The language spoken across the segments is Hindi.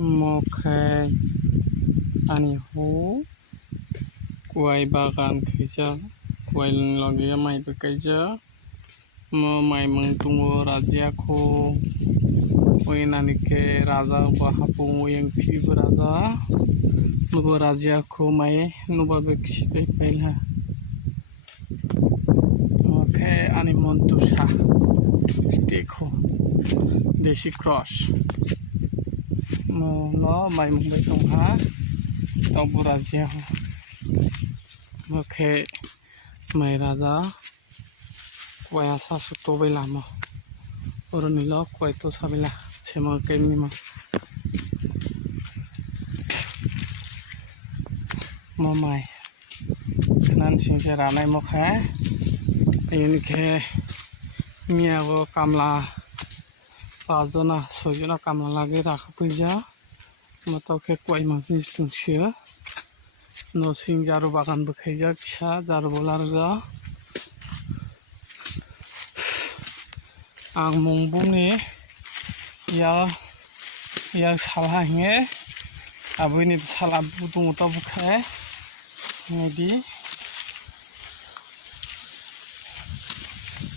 Mokai ani ho kuai bagan kaisa kuai lagi mai bekaija mai mengtungo raja ko oi nani ke raja bahapu yang pibu raja nubo raja ko mai nuba beksi paila mokai ani montusa steko desi cross no mai mungbai tongha tabu raja ho mokai mai raja kuaya sasuk to baila mo orunilo kuai to sabila chema kemi ma mo mai nan singse ranai mokha इनके मिया को कामला 5 जना 6 जना कामला लागे राख पैजा मतलब के कोई मासी तुंसे न सिं जारु बागान बखाइजा खिसा जारु बोलार जा आं मुंबुंनि या साला हे आबैनि साला बुदुं त बुखाय नदी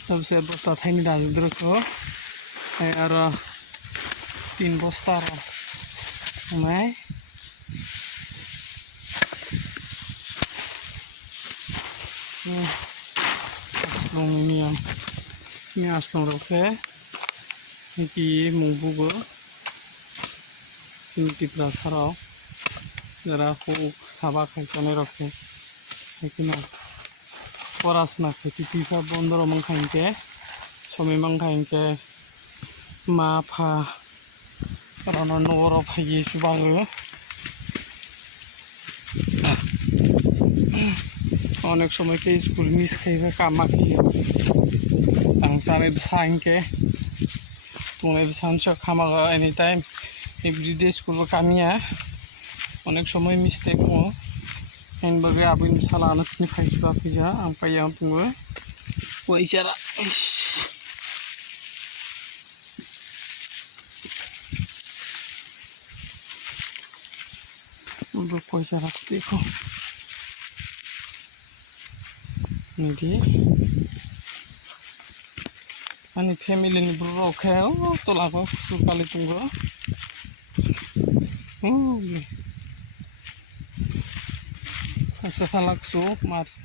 सबसे बस्ता थाइनि दाजुद्र को और 3 बस्ता मैं asmonium ini asmong roke iki mungbugo ini prasaro jara ko khaba khaikone roke ikina পড়াশোনা খেতে টিফা বন্ধর মংখাইকে সময় মংখাইকে মা ফা কারণ নগর ফাইয়ে সুবাগো অনেক সময়কে স্কুল মিস খাইবে কামাকি তাংসারে সাইনকে তুমি সানস খামাগা এনি টাইম এভরিডে স্কুল কামিয়া অনেক সময় মিস্টেক মো yang bagi apa ini salah anak ini kayak apa ya apa yang tunggu wah isyarat untuk isyarat stiko ini ani family ini berokel tolak aku kali tunggu Sa salak so mars